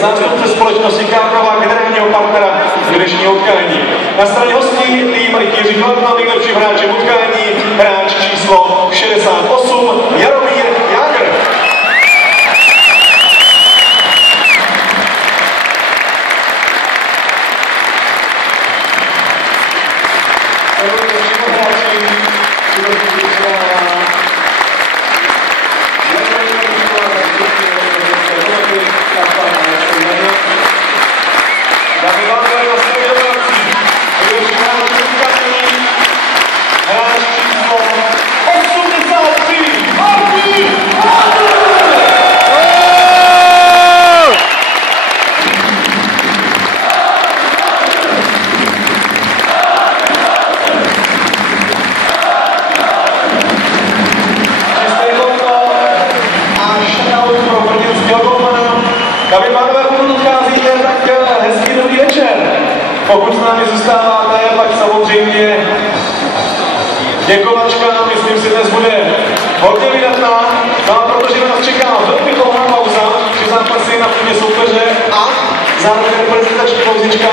zástupce společnosti Karlova, generálního partnera dnešního utkání. Na straně hostí tým Jiří Chladna, nejlepším hráčem utkání, hráč číslo 68, Jaromír Jágr. Dámy a pánové, pokud odcházíte, tak hezký dobrý večer. Pokud s námi zůstáváte, pak samozřejmě děkovačka, myslím si, dnes bude hodně vydatná, no, protože nás čeká velmi dlouhá pauza, 3 zápasy na půdě soupeře a zároveň reprezentační pauzička.